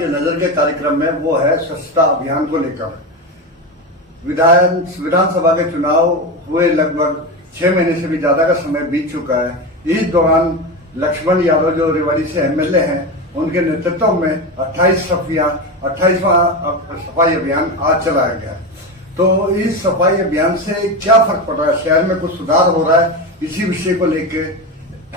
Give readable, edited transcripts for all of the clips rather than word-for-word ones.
के नजर के कार्यक्रम में वो है स्वच्छता अभियान को लेकर। विधानसभा के चुनाव हुए लगभग 6 महीने से भी ज्यादा का समय बीत चुका है। इस दौरान लक्ष्मण यादव जो रेवाड़ी से एमएलए हैं, उनके नेतृत्व में 28वां सफाई अभियान आज चलाया गया। तो इस सफाई अभियान से क्या फर्क पड़ रहा है, शहर में कुछ सुधार हो रहा है, इसी विषय को लेकर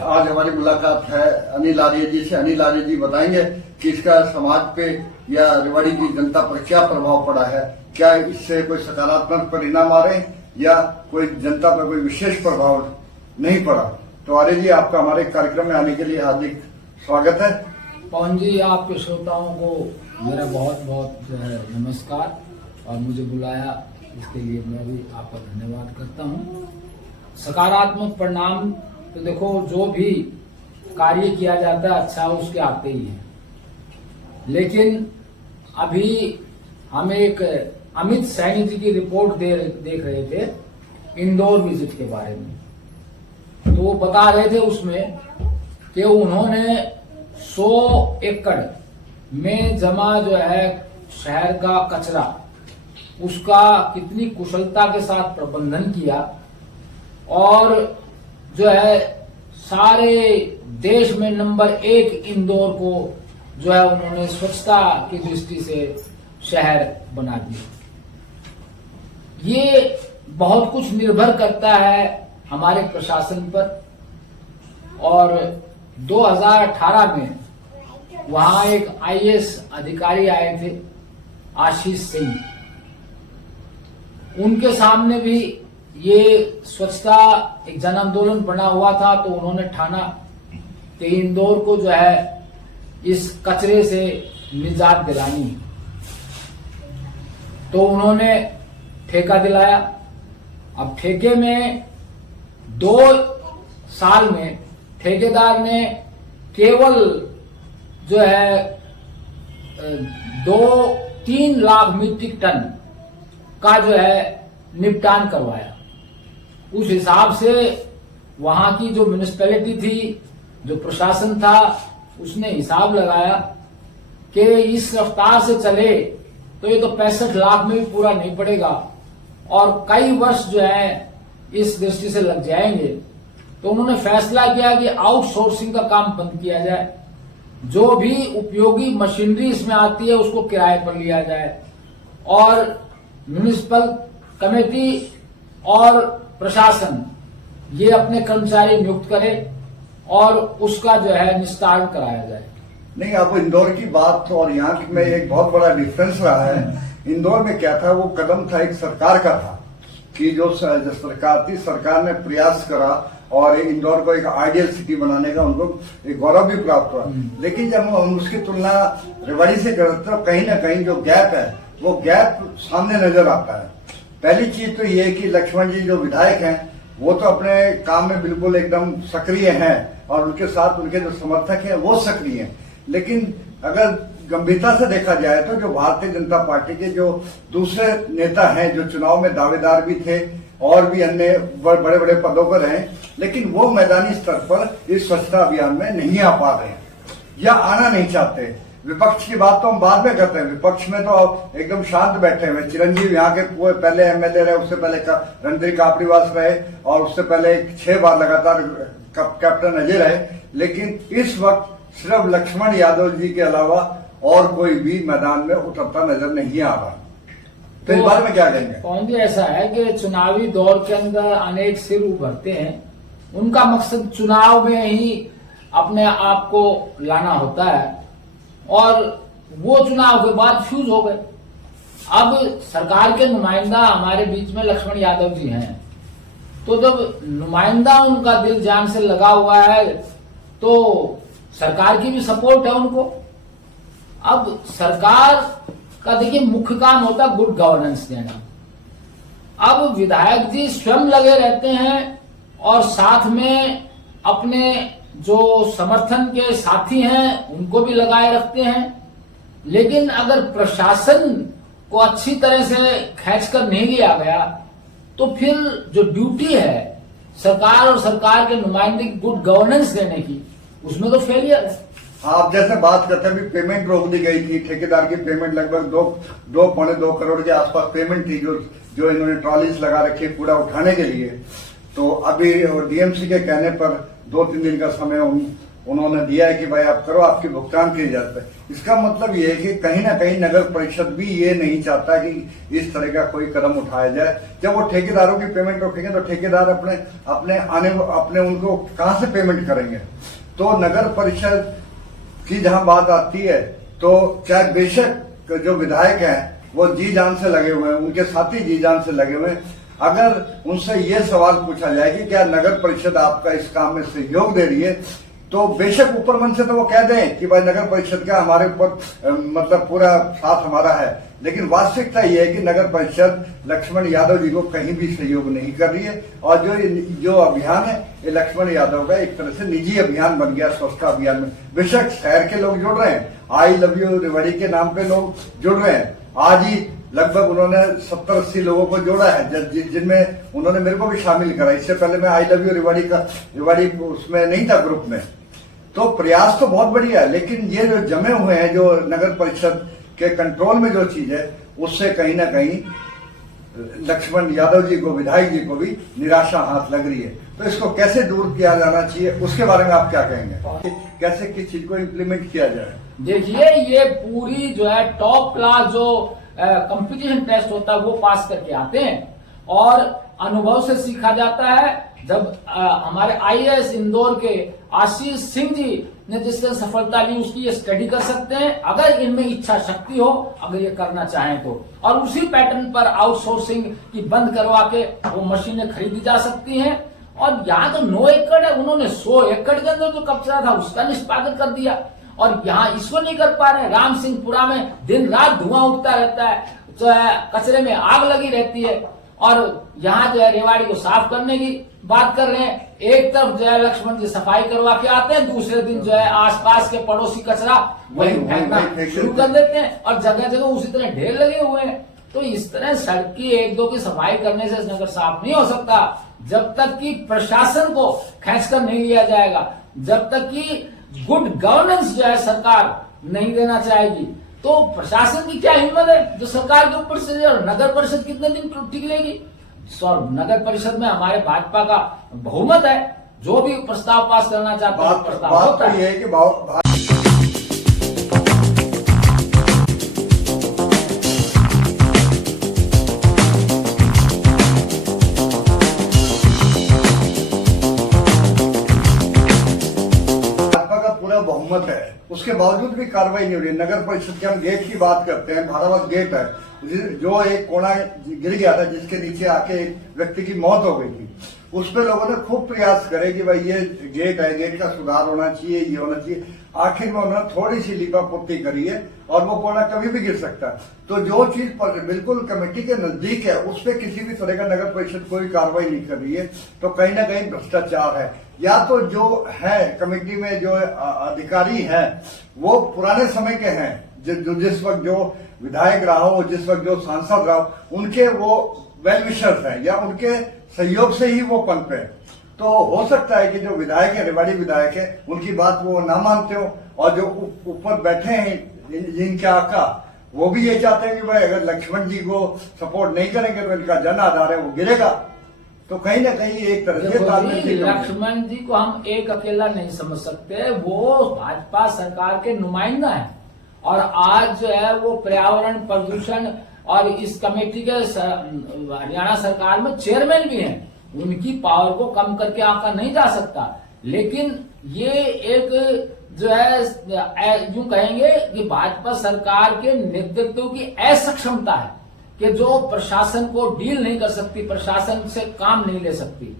आज हमारी मुलाकात है अनिल आर्य जी से। अनिल आर्य जी बताएंगे कि इसका समाज पे या रेवाड़ी की जनता पर क्या प्रभाव पड़ा है, क्या इससे कोई सकारात्मक परिणाम आ रहे हैं या कोई जनता पर कोई विशेष प्रभाव नहीं पड़ा। तो आर्य जी, आपका हमारे कार्यक्रम में आने के लिए हार्दिक स्वागत है। पवन जी, आपके श्रोताओं को मेरा बहुत बहुत जो है नमस्कार, और मुझे बुलाया इसके लिए मैं भी आपका धन्यवाद करता हूँ। सकारात्मक परिणाम तो देखो, जो भी कार्य किया जाता है अच्छा उसके आते ही है। लेकिन अभी हम एक अमित सैनी जी की रिपोर्ट देख रहे थे इंदौर विजिट के बारे में। तो वो बता रहे थे उसमें कि उन्होंने 100 एकड़ में जमा जो है शहर का कचरा, उसका कितनी कुशलता के साथ प्रबंधन किया, और जो है सारे देश में नंबर 1 इंदौर को जो है उन्होंने स्वच्छता की दृष्टि से शहर बना दिया। ये बहुत कुछ निर्भर करता है हमारे प्रशासन पर। और 2018 में वहां एक आईएएस अधिकारी आए थे, आशीष सिंह। उनके सामने भी ये स्वच्छता एक जन आंदोलन बना हुआ था, तो उन्होंने ठाना कि इंदौर को जो है इस कचरे से निजात दिलानी। तो उन्होंने ठेका दिलाया। अब ठेके में 2 साल में ठेकेदार ने केवल जो है 2-3 लाख मीट्रिक टन का जो है निपटान करवाया। उस हिसाब से वहां की जो म्युनिसिपैलिटी थी, जो प्रशासन था, उसने हिसाब लगाया कि इस रफ्तार से चले तो ये तो 65 लाख में भी पूरा नहीं पड़ेगा और कई वर्ष जो है इस दृष्टि से लग जाएंगे। तो उन्होंने फैसला किया कि आउटसोर्सिंग का काम बंद किया जाए। जो भी उपयोगी मशीनरी इसमें आती है उसको किराए पर लिया जाए, और म्युनिसिपल कमेटी और प्रशासन ये अपने कर्मचारी नियुक्त करे और उसका जो है निस्तारण कराया जाए। नहीं, अब इंदौर की बात और यहाँ की में एक बहुत बड़ा डिफरेंस रहा है। इंदौर में क्या था, वो कदम था एक सरकार का था कि जो सरकार थी, सरकार ने प्रयास करा और इंदौर को एक आइडियल सिटी बनाने का उनको एक गौरव भी प्राप्त हुआ। लेकिन जब हम उसकी तुलना रेवाड़ी से करते तो कहीं ना कहीं जो गैप है वो गैप सामने नजर आता है। पहली चीज तो ये कि लक्ष्मण जी जो विधायक हैं वो तो अपने काम में बिल्कुल एकदम सक्रिय हैं और उनके साथ उनके जो समर्थक हैं वो सक्रिय हैं। लेकिन अगर गंभीरता से देखा जाए तो जो भारतीय जनता पार्टी के जो दूसरे नेता हैं, जो चुनाव में दावेदार भी थे और भी अन्य बड़े बड़े पदों पर हैं, लेकिन वो मैदानी स्तर पर इस स्वच्छता अभियान में नहीं आ पा रहे हैं या आना नहीं चाहते। विपक्ष की बात तो हम बाद में करते हैं, विपक्ष में तो एकदम शांत बैठे हुए। चिरंजीव यहाँ के पहले एमएलए रहे, उससे पहले रणधीर कापड़ीवास रहे और उससे पहले 6 बार लगातार कैप्टन अजय रहे। लेकिन इस वक्त सिर्फ लक्ष्मण यादव जी के अलावा और कोई भी मैदान में उतरता नजर नहीं आ रहा। तो इस बारे में क्या कहेंगे? कौन जी, ऐसा है कि चुनावी दौर के अंदर अनेक सिर उभरते हैं। उनका मकसद चुनाव में ही अपने आप को लाना होता है और वो चुनाव के बाद फ्यूज हो गए। अब सरकार के नुमाइंदा हमारे बीच में लक्ष्मण यादव जी हैं, तो जब नुमाइंदा उनका दिल जान से लगा हुआ है तो सरकार की भी सपोर्ट है उनको। अब सरकार का देखिए मुख्य काम होता है गुड गवर्नेंस देना। अब विधायक जी स्वयं लगे रहते हैं और साथ में अपने जो समर्थन के साथी हैं उनको भी लगाए रखते हैं। लेकिन अगर प्रशासन को अच्छी तरह से खींचकर नहीं लिया गया तो फिर जो ड्यूटी है सरकार और सरकार के नुमाइंदे की गुड गवर्नेंस देने की, उसमें तो फेलियर है। हाँ, आप जैसे बात करते हैं, अभी पेमेंट रोक दी गई थी, ठेकेदार की पेमेंट लगभग 2.2 करोड़ के आसपास पेमेंट थी, जो इन्होंने ट्रॉलीज लगा रखी है कूड़ा उठाने के लिए। तो अभी डीएमसी के कहने पर 2-3 दिन का समय उन्होंने दिया है कि भाई आप करो, आपकी भुगतान की जाता है। इसका मतलब ये है कि कहीं ना कहीं नगर परिषद भी ये नहीं चाहता कि इस तरह का कोई कदम उठाया जाए। जब वो ठेकेदारों की पेमेंट रोकेंगे तो ठेकेदार अपने उनको कहां से पेमेंट करेंगे। तो नगर परिषद की जहां बात आती है, तो चाहे बेशक जो विधायक हैं वो जी जान से लगे हुए हैं, उनके साथी जी जान से लगे हुए हैं, अगर उनसे ये सवाल पूछा जाए कि क्या नगर परिषद आपका इस काम में सहयोग दे रही है, तो बेशक ऊपर मन से तो वो कह दें कि भाई नगर परिषद का हमारे ऊपर मतलब पूरा साथ हमारा है, लेकिन वास्तविकता ये है कि नगर परिषद लक्ष्मण यादव जी को कहीं भी सहयोग नहीं कर रही है। और जो अभियान है ये लक्ष्मण यादव का एक तरह से निजी अभियान बन गया स्वच्छता अभियान में। बेशक शहर के लोग जुड़ रहे हैं, आई लव यू रेवाड़ी के नाम पे लोग जुड़ रहे हैं। आज ही लगभग उन्होंने 70-80 लोगों को जोड़ा है, जिनमें उन्होंने मेरे को भी शामिल करा। इससे पहले मैं आई लव यू रेवाड़ी उसमें नहीं था ग्रुप में। तो प्रयास तो बहुत बढ़िया है, लेकिन ये जो जमे हुए हैं, जो नगर परिषद के कंट्रोल में जो चीज है, उससे कहीं ना कहीं लक्ष्मण यादव जी को, विधायक जी को भी निराशा हाथ लग रही है। तो इसको कैसे दूर किया जाना चाहिए, उसके बारे में आप क्या कहेंगे? कैसे किस चीज को इम्प्लीमेंट किया जाए? देखिए, ये पूरी जो है टॉप क्लास जो कंपटीशन टेस्ट होता है वो पास करके आते हैं, और अनुभव से सीखा जाता है। जब हमारे आईएएस इंदौर के आशीष सिंह जी ने जिससे सफलता ली, उसकी ये स्टडी कर सकते हैं, अगर इनमें इच्छा शक्ति हो, अगर ये करना चाहें तो। और उसी पैटर्न पर आउटसोर्सिंग की बंद करवा के वो मशीनें खरीदी जा सकती हैं। और यहाँ तो 9 एकड़ है, उन्होंने 100 एकड़ के अंदर जो कब्जा था उसका निष्पादन कर दिया, और यहाँ इसको नहीं कर पा रहे। राम सिंहपुरा में दिन रात धुआं उठता रहता है, जो है कचरे में आग लगी रहती है, और यहाँ जो है रेवाड़ी को साफ करने की बात कर रहे हैं। एक तरफ जो है लक्ष्मण जी सफाई करवा के आते हैं, दूसरे दिन जो है आसपास के पड़ोसी कचरा वही फेंकना शुरू कर देते हैं, और जगह जगह उसी तरह ढेर लगे हुए हैं। तो इस तरह सड़क की 1-2 की सफाई करने से नगर साफ नहीं हो सकता, जब तक कि प्रशासन को खींचकर नहीं लिया जाएगा, जब तक कि गुड गवर्नेंस जो है सरकार नहीं देना चाहेगी। तो प्रशासन की क्या हिम्मत है जो सरकार के ऊपर से, नगर परिषद कितने दिन टिक लेगी? नगर परिषद में हमारे भाजपा का बहुमत है, जो भी प्रस्ताव पास करना चाहता है प्रस्ताव होता है। ये है कि बहुमत है, उसके बावजूद भी कार्रवाई नहीं हो रही। नगर परिषद के हम गेट की बात करते हैं, भारावत गेट है, जो एक कोना गिर गया था, जिसके नीचे आके एक व्यक्ति की मौत हो गई थी। उस पर लोगों ने खूब प्रयास करे कि भाई ये गेट है, गेट का सुधार होना चाहिए, ये होना चाहिए। आखिर में उन्होंने थोड़ी सी लिपापोती करी है, और वो कोना कभी भी गिर सकता है। तो जो चीज पर बिल्कुल कमेटी के नजदीक है, उस पर किसी भी तरह का नगर परिषद कोई कार्रवाई नहीं कर रही है, तो कहीं ना कहीं भ्रष्टाचार है। या तो जो है कमेटी में जो अधिकारी हैं वो पुराने समय के हैं, जो जिस वक्त जो विधायक रहा हो, जिस वक्त जो सांसद रहा हो, उनके वो वेल विशर्स हैं, या उनके सहयोग से ही वो पनपे। तो हो सकता है कि जो विधायक है, रेवाड़ी विधायक है, उनकी बात वो ना मानते हो, और जो ऊपर बैठे हैं जिनके आका, वो भी ये चाहते हैं कि भाई अगर लक्ष्मण जी को सपोर्ट नहीं करेंगे तो इनका जन आधार है वो गिरेगा। तो कहीं ना कहीं एक तरह से लक्ष्मण जी को हम एक अकेला नहीं समझ सकते, वो भाजपा सरकार के नुमाइंदा है, और आज जो है वो पर्यावरण प्रदूषण और इस कमेटी के हरियाणा सरकार में चेयरमैन भी हैं। उनकी पावर को कम करके आंका नहीं जा सकता, लेकिन ये एक जो है यूं कहेंगे कि भाजपा सरकार के नेतृत्व की असक्षमता है कि जो प्रशासन को डील नहीं कर सकती, प्रशासन से काम नहीं ले सकती।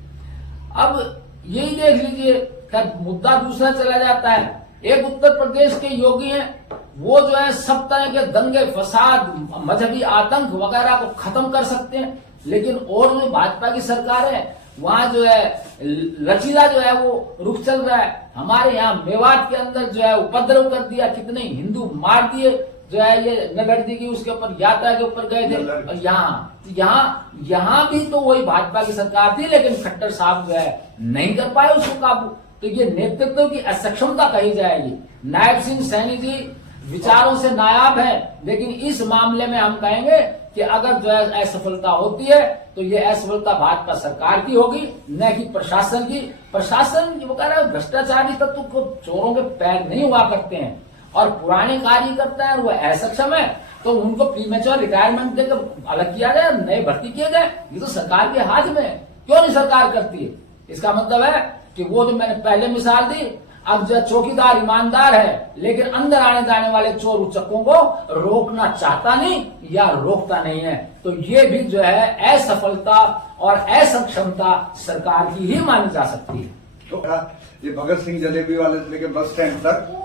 अब यही देख लीजिए, खैर मुद्दा दूसरा चला जाता है। एक उत्तर प्रदेश के योगी हैं, वो जो है सब तरह के दंगे फसाद, मजहबी आतंक वगैरह को खत्म कर सकते हैं, लेकिन और जो भाजपा की सरकार है वहां जो है लचीला जो है वो रुख चल रहा है। हमारे यहाँ मेवात के अंदर जो है उपद्रव कर दिया, कितने हिंदू मार दिए, जो है ये नगरदी की उसके ऊपर यात्रा के ऊपर गए थे। और यहाँ भी तो वही भाजपा की सरकार थी, लेकिन खट्टर साहब जो है नहीं कर पाए उसको काबू। तो ये नेतृत्व की असक्षमता कही जाएगी। नायब सिंह सैनी जी विचारों से नायाब है, लेकिन इस मामले में हम कहेंगे कि अगर जो है असफलता होती है तो ये असफलता भाजपा सरकार की होगी, न कि प्रशासन की। प्रशासन वो कह रहा है भ्रष्टाचारी तत्व को चोरों के पैर नहीं हुआ करते हैं, और पुराने कार्यकर्ता है वो असक्षम है तो उनको प्रीमेच्योर रिटायरमेंट देकर अलग किया जाए, नए भर्ती किए जाए। ये तो सरकार के हाथ में है, क्यों नहीं सरकार करती है? इसका मतलब है कि वो जो मैंने पहले मिसाल दी, अब जो चौकीदार ईमानदार है लेकिन अंदर आने जाने वाले चोर उचक्कों को रोकना चाहता नहीं या रोकता नहीं है, तो ये भी जो है असफलता और असक्षमता सरकार की ही मानी जा सकती है। तो ये भगत सिंह जलेबी वाले से लेकर बस स्टैंड तक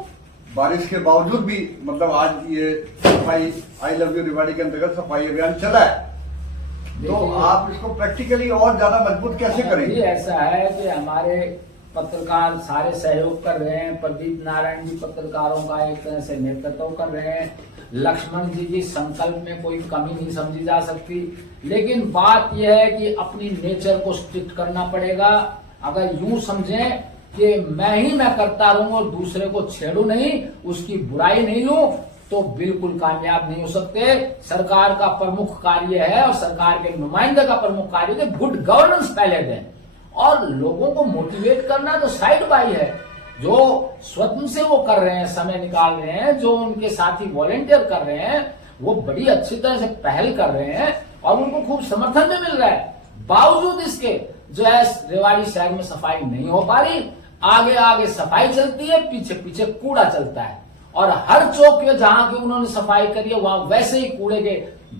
बारिश के बावजूद भी मतलब आज ये सफाई आई लव यू रेवाड़ी के अंतर्गत सफाई अभियान चला है, तो आप इसको प्रैक्टिकली और ज्यादा मजबूत कैसे करेंगे? ये ऐसा है कि हमारे पत्रकार सारे सहयोग कर रहे हैं। प्रदीप नारायण जी पत्रकारों का एक तरह से नेतृत्व कर रहे हैं। लक्ष्मण जी संकल्प में कोई कमी नहीं समझी जा सकती, लेकिन बात यह है कि अपनी नेचर को स्ट्रिक्ट करना पड़ेगा। अगर यूं समझें कि मैं करता रहूं और दूसरे को छेड़ू नहीं, उसकी बुराई नहीं लूं, तो बिल्कुल कामयाब नहीं हो सकते। सरकार का प्रमुख कार्य है और सरकार के नुमाइंदे का प्रमुख कार्य है गुड गवर्नेंस पहले दें, और लोगों को मोटिवेट करना तो साइड बाई है। जो स्वतंत्र से वो कर रहे हैं, समय निकाल रहे हैं, जो उनके साथी वॉलेंटियर कर रहे हैं, वो बड़ी अच्छी तरह से पहल कर रहे हैं और उनको खूब समर्थन भी मिल रहा है। बावजूद इसके जो है रेवाड़ी शहर में सफाई नहीं हो पा रही। आगे आगे सफाई चलती है, पीछे पीछे कूड़ा चलता है, और हर चौक पे जहां की उन्होंने सफाई करी है वहां वैसे ही कूड़े के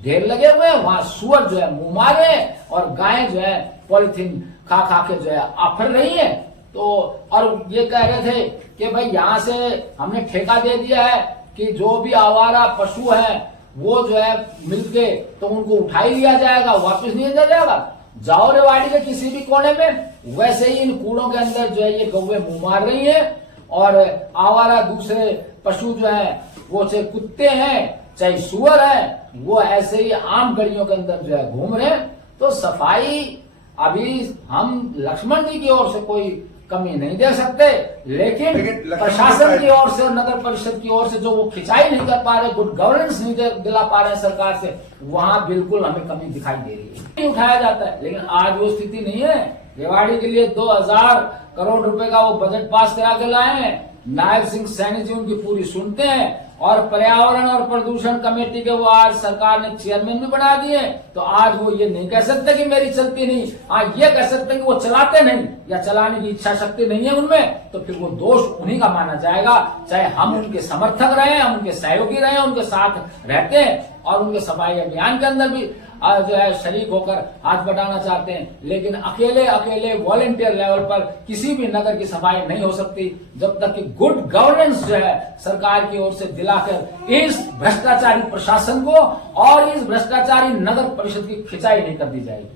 ढेर लगे हुए हैं। वहां सुअर जो है मुंह मारे हैं और गायें जो है पॉलिथीन खा खा के जो है आफर रही है। तो और ये कह रहे थे कि भाई यहाँ से हमने ठेका दे दिया है कि जो भी आवारा पशु है वो जो है मिलके तो उनको उठा ही लिया जाएगा, वापस नहीं दिया जाएगा। जाओ रेवाड़ी के किसी भी कोने में, वैसे ही इन कूड़ों के अंदर जो है ये गौवे मुंह मार रही है, और आवारा दूसरे पशु जो है वो चाहे कुत्ते हैं चाहे सुअर है, वो ऐसे ही आम गलियों के अंदर जो है घूम रहे हैं। तो सफाई अभी हम लक्ष्मण जी की ओर से कोई कमी नहीं दे सकते, लेकिन प्रशासन की ओर से और नगर परिषद की ओर से जो वो खिंचाई नहीं कर पा रहे, गुड गवर्नेंस नहीं दिला पा रहे हैं सरकार से, वहां बिल्कुल हमें कमी दिखाई दे रही है। नहीं उठाया जाता है, लेकिन आज वो स्थिति नहीं है। रेवाड़ी के लिए 2000 करोड़ रुपए का वो बजट पास करा के लाए हैं। नायब सिंह सैनी जी उनकी पूरी सुनते हैं, और पर्यावरण और प्रदूषण कमेटी के वो आज सरकार ने चेयरमैन भी बना दिए। तो आज वो ये नहीं कह सकते कि मेरी चलती नहीं, आज ये कह सकते कि वो चलाते नहीं या चलाने की इच्छा शक्ति नहीं है उनमें, तो फिर वो दोष उन्हीं का माना जाएगा। चाहे हम उनके समर्थक रहे, हम उनके सहयोगी रहे, उनके साथ रहते हैं और उनके सफाई अभियान के अंदर भी जो है शरीक होकर हाथ बढ़ाना चाहते हैं, लेकिन अकेले वॉलेंटियर लेवल पर किसी भी नगर की सफाई नहीं हो सकती जब तक कि गुड गवर्नेंस जो है सरकार की ओर से दिलाकर इस भ्रष्टाचारी प्रशासन को और इस भ्रष्टाचारी नगर परिषद की खिंचाई नहीं कर दी जाएगी।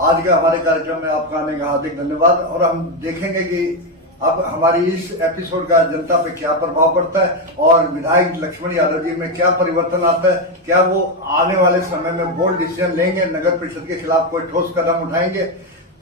आज के हमारे कार्यक्रम में आपका आने का हार्दिक धन्यवाद, और हम देखेंगे कि अब हमारी इस एपिसोड का जनता पे क्या प्रभाव पड़ता है और विधायक लक्ष्मण यादव जी में क्या परिवर्तन आता है। क्या वो आने वाले समय में बोल्ड डिसीजन लेंगे, नगर परिषद के खिलाफ कोई ठोस कदम उठाएंगे।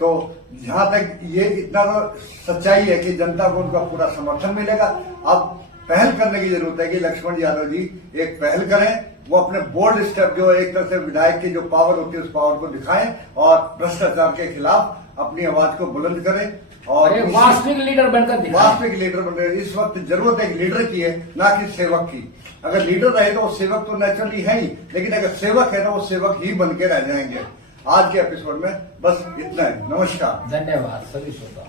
तो जहां तक ये इतना तो सच्चाई है कि जनता को उनका पूरा समर्थन मिलेगा। अब पहल करने की जरूरत है कि लक्ष्मण यादव जी एक पहल करें, वो अपने बोल्ड स्टेप जो एक तरह से विधायक की जो पावर होती है उस पावर को दिखाएं और भ्रष्टाचार के खिलाफ अपनी आवाज को बुलंद करें और वास्तविक लीडर बनकर दिखाएं। वास्तविक लीडर बनकर, इस वक्त जरूरत एक लीडर की है, ना कि सेवक की। अगर लीडर रहे तो वो सेवक तो नेचुरली है ही, लेकिन अगर सेवक है तो वो सेवक ही बन के रह जाएंगे। आज के एपिसोड में बस इतना ही। नमस्कार, धन्यवाद सभी श्रोता।